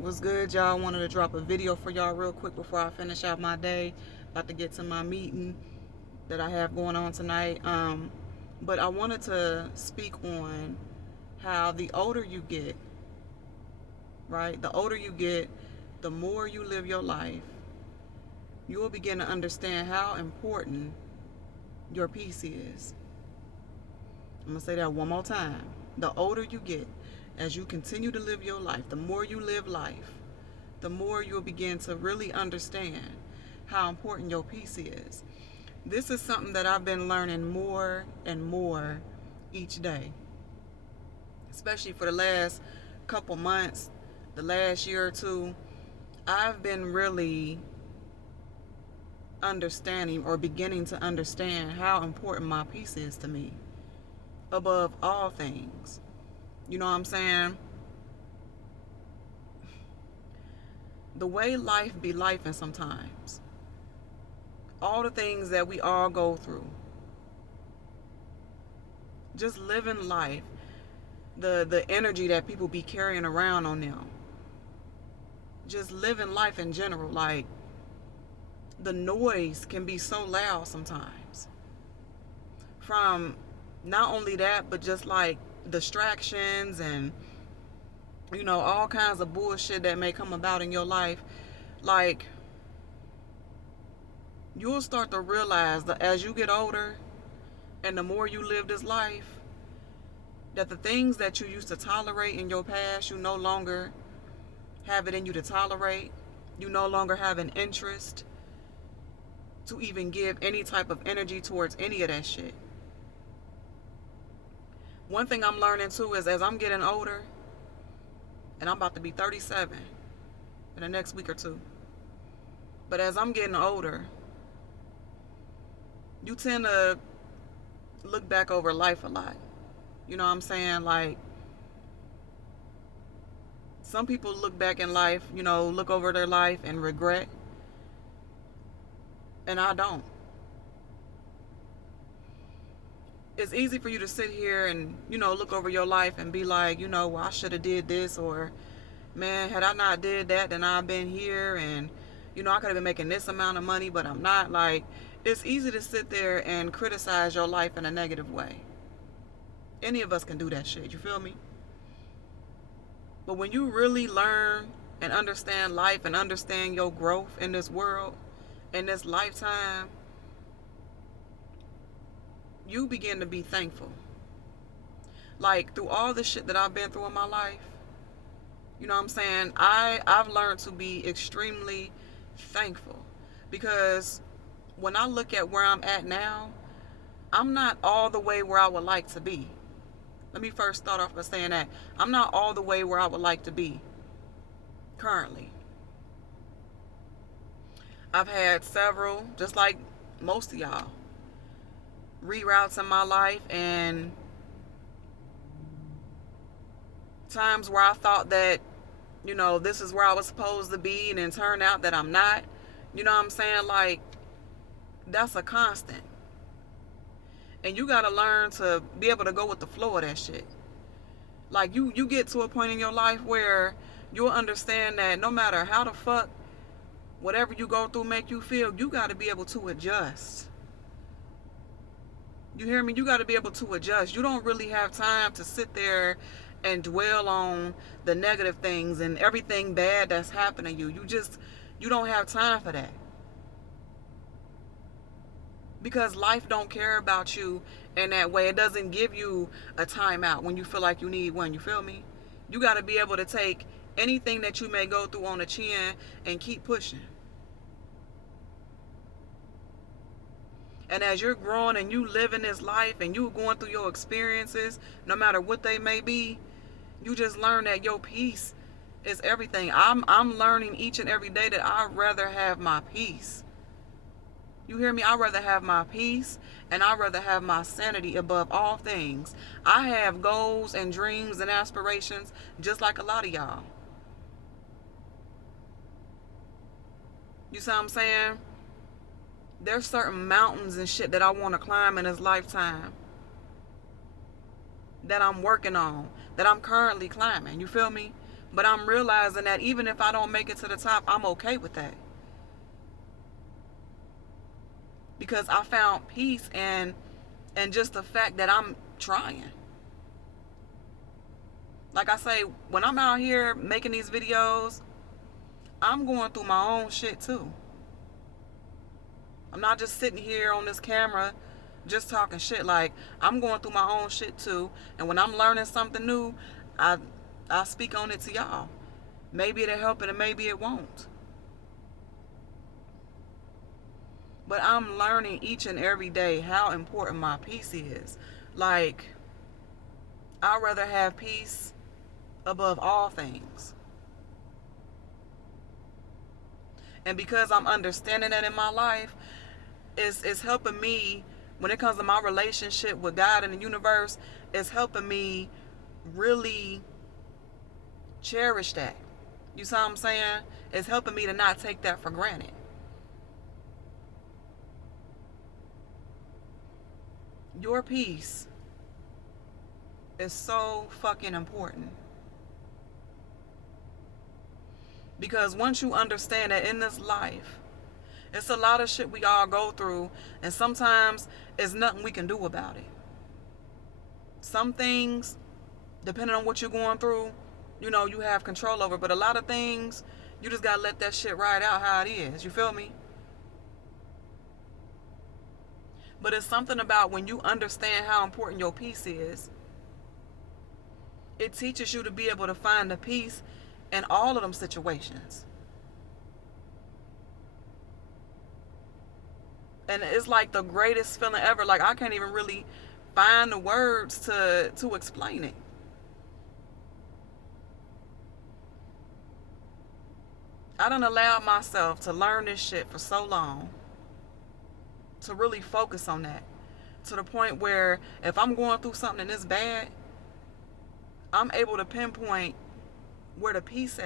What's good, y'all? Wanted to drop a video for y'all real quick before I finish out my day. About to get to my meeting that I have going on tonight. But I wanted to speak on how the older you get, right? The older you get, the more you live your life, you will begin to understand how important your peace is. I'm going to say that one more time. The older you get, as you continue to live your life, the more you live life, the more you'll begin to really understand how important your peace is. This is something that I've been learning more and more each day, especially for the last couple months, the last year or two. I've been really understanding or beginning to understand how important my peace is to me above all things. You know what I'm saying? The way life be lifing sometimes, all the things that we all go through, just living life, the energy that people be carrying around on them, just living life in general, like the noise can be so loud sometimes. From not only that, but just like distractions and all kinds of bullshit that may come about in your life. Like, you'll start to realize that as you get older and the more you live this life, that the things that you used to tolerate in your past, you no longer have it in you to tolerate. You no longer have an interest to even give any type of energy towards any of that shit. One thing I'm learning too is as I'm getting older, and I'm about to be 37 in the next week or two, but as I'm getting older, you tend to look back over life a lot. You know what I'm saying? Like, some people look back in life, look over their life and regret. And I don't. It's easy for you to sit here and, look over your life and be like, well, I should have did this, or, man, had I not did that, then I've been here, and, I could have been making this amount of money, but I'm not. Like, it's easy to sit there and criticize your life in a negative way. Any of us can do that shit, you feel me? But when you really learn and understand life and understand your growth in this world, in this lifetime, you begin to be thankful. Like, through all the shit that I've been through in my life, you know what I'm saying? I've learned to be extremely thankful, because when I look at where I'm at now, I'm not all the way where I would like to be. Let me first start off by saying that I'm not all the way where I would like to be currently. I've had several, just like most of y'all, reroutes in my life, and times where I thought that, this is where I was supposed to be, and it turned out that I'm not. You know what I'm saying? Like, that's a constant. And you got to learn to be able to go with the flow of that shit. Like, you get to a point in your life where you'll understand that no matter how the fuck whatever you go through make you feel, you got to be able to adjust. You hear me? You got to be able to adjust. You don't really have time to sit there and dwell on the negative things and everything bad that's happening to you. You don't have time for that. Because life don't care about you in that way. It doesn't give you a timeout when you feel like you need one. You feel me? You got to be able to take anything that you may go through on the chin and keep pushing. And as you're growing and you live in this life and you going through your experiences, no matter what they may be, you just learn that your peace is everything. I'm learning each and every day that I'd rather have my peace. You hear me? I'd rather have my peace, and I'd rather have my sanity above all things. I have goals and dreams and aspirations just like a lot of y'all. You see what I'm saying? There's certain mountains and shit that I want to climb in this lifetime, that I'm working on, that I'm currently climbing. You feel me? But I'm realizing that even if I don't make it to the top, I'm okay with that. Because I found peace and just the fact that I'm trying. Like I say, when I'm out here making these videos, I'm going through my own shit too. I'm not just sitting here on this camera just talking shit. Like, I'm going through my own shit too. And when I'm learning something new, I speak on it to y'all. Maybe it'll help and maybe it won't. But I'm learning each and every day how important my peace is. Like, I'd rather have peace above all things. And because I'm understanding that in my life, it's helping me when it comes to my relationship with God and the universe. It's helping me really cherish that. You see what I'm saying? It's helping me to not take that for granted. Your peace is so fucking important. Because once you understand that in this life, it's a lot of shit we all go through, and sometimes there's nothing we can do about it. Some things, depending on what you're going through, you have control over. But a lot of things, you just gotta let that shit ride out how it is. You feel me? But it's something about when you understand how important your peace is, it teaches you to be able to find the peace in all of them situations. And it's like the greatest feeling ever. Like, I can't even really find the words to explain it. I done allowed myself to learn this shit for so long, to really focus on that, to the point where if I'm going through something this bad, I'm able to pinpoint where the peace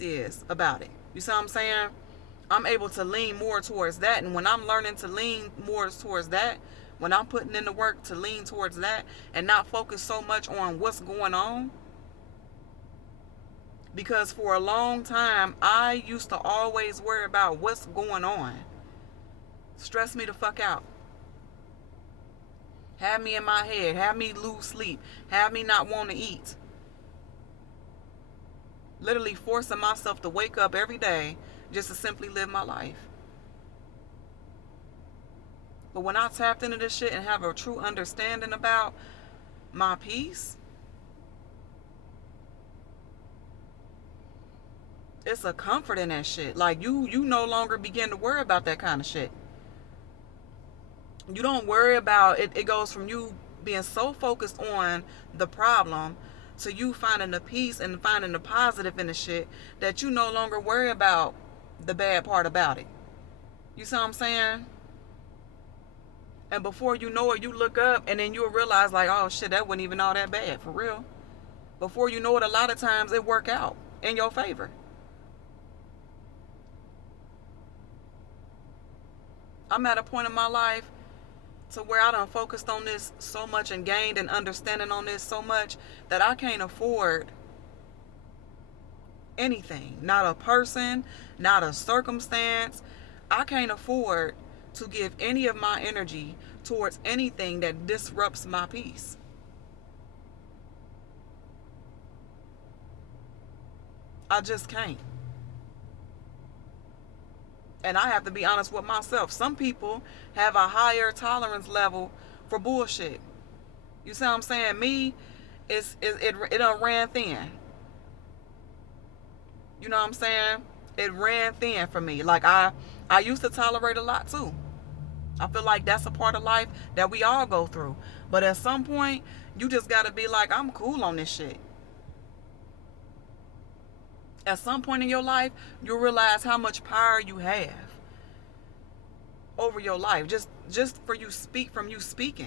is about it. You see what I'm saying? I'm able to lean more towards that. And when I'm learning to lean more towards that, when I'm putting in the work to lean towards that and not focus so much on what's going on, because for a long time, I used to always worry about what's going on. Stress me the fuck out. Have me in my head. Have me lose sleep. Have me not want to eat. Literally forcing myself to wake up every day just to simply live my life. But when I tapped into this shit and have a true understanding about my peace, it's a comfort in that shit. Like, you no longer begin to worry about that kind of shit. You don't worry about it. It goes from you being so focused on the problem to you finding the peace and finding the positive in the shit that you no longer worry about the bad part about it. You see what I'm saying? And before you know it, you look up and then you'll realize, like, oh shit, that wasn't even all that bad, for real. Before you know it, a lot of times it work out in your favor. I'm at a point in my life to where I done focused on this so much and gained an understanding on this so much that I can't afford anything. Not a person, not a circumstance. I can't afford to give any of my energy towards anything that disrupts my peace. I just can't. And I have to be honest with myself. Some people have a higher tolerance level for bullshit. You see what I'm saying? Me, it done ran thin. You know what I'm saying? It ran thin for me. Like, I used to tolerate a lot too. I feel like that's a part of life that we all go through. But at some point, you just got to be like, I'm cool on this shit. At some point in your life, you'll realize how much power you have over your life. Just for you speaking.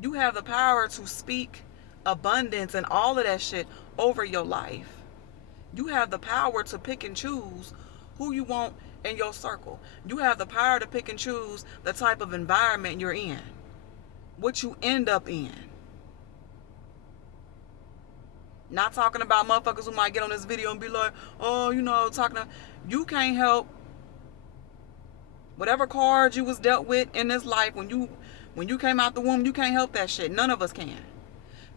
You have the power to speak abundance and all of that shit over your life. You have the power to pick and choose who you want in your circle. You have the power to pick and choose the type of environment you're in, what you end up in. Not talking about motherfuckers who might get on this video and be like, oh, you know, you can't help whatever cards you was dealt with in this life when you came out the womb. You can't help that shit. None of us can.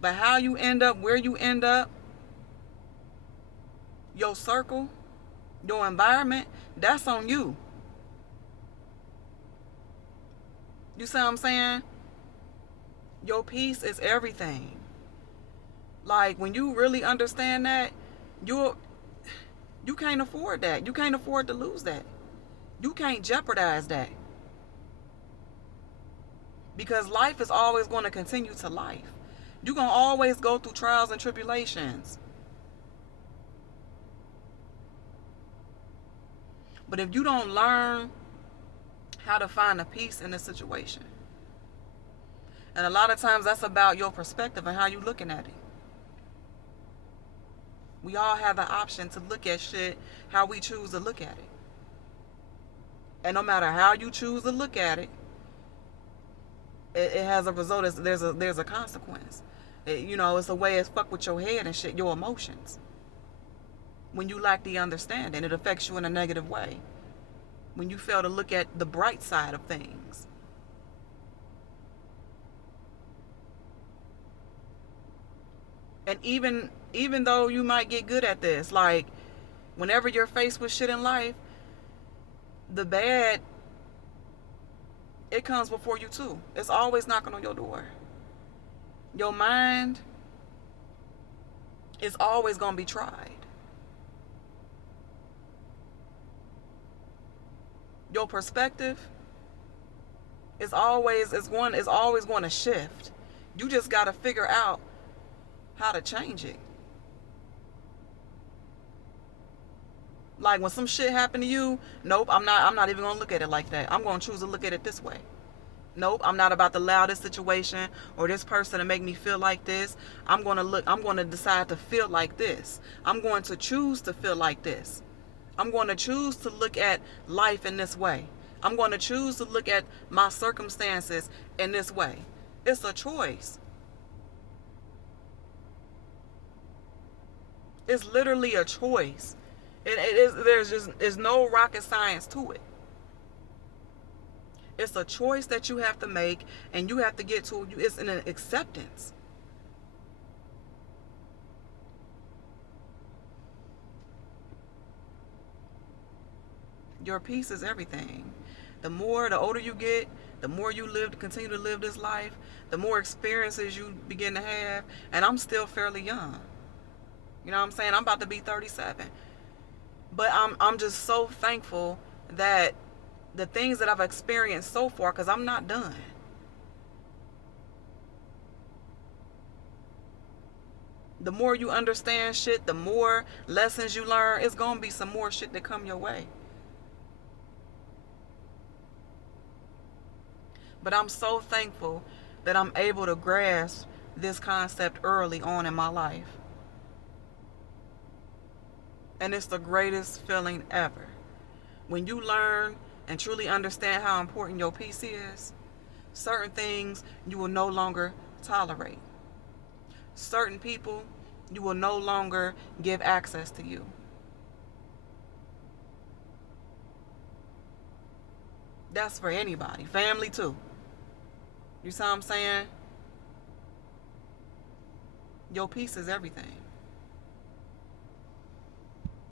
But how you end up, where you end up, your circle, your environment, that's on you. You see what I'm saying? Your peace is everything. Like, when you really understand that, you can't afford that. You can't afford to lose that. You can't jeopardize that. Because life is always going to continue to life. You're going to always go through trials and tribulations. But if you don't learn how to find a peace in a situation, and a lot of times that's about your perspective and how you're looking at it. We all have the option to look at shit how we choose to look at it. And no matter how you choose to look at it, it has a result. There's a consequence. It's a way it's fuck with your head and shit, your emotions. When you lack the understanding, it affects you in a negative way. When you fail to look at the bright side of things. And even though you might get good at this, like, whenever you're faced with shit in life, the bad, it comes before you too. It's always knocking on your door. Your mind is always going to be tried. Your perspective is always going to shift. You just got to figure out how to change it. Like, when some shit happen to you, nope, I'm not even going to look at it like that. I'm going to choose to look at it this way. Nope, I'm not about to allow this situation or this person to make me feel like this. I'm going to decide to feel like this. I'm going to choose to feel like this. I'm going to choose to look at life in this way. I'm going to choose to look at my circumstances in this way. It's a choice. It's literally a choice. There's no rocket science to it. It's a choice that you have to make, and you have to get to. It's an acceptance. Your peace is everything. The older you get, the more you continue to live this life, the more experiences you begin to have. And I'm still fairly young. You know what I'm saying? I'm about to be 37. But I'm just so thankful that the things that I've experienced so far, because I'm not done. The more you understand shit, the more lessons you learn, it's going to be some more shit that come your way. But I'm so thankful that I'm able to grasp this concept early on in my life. And it's the greatest feeling ever. When you learn and truly understand how important your peace is, certain things you will no longer tolerate. Certain people you will no longer give access to you. That's for anybody. Family too. You see what I'm saying? Your peace is everything.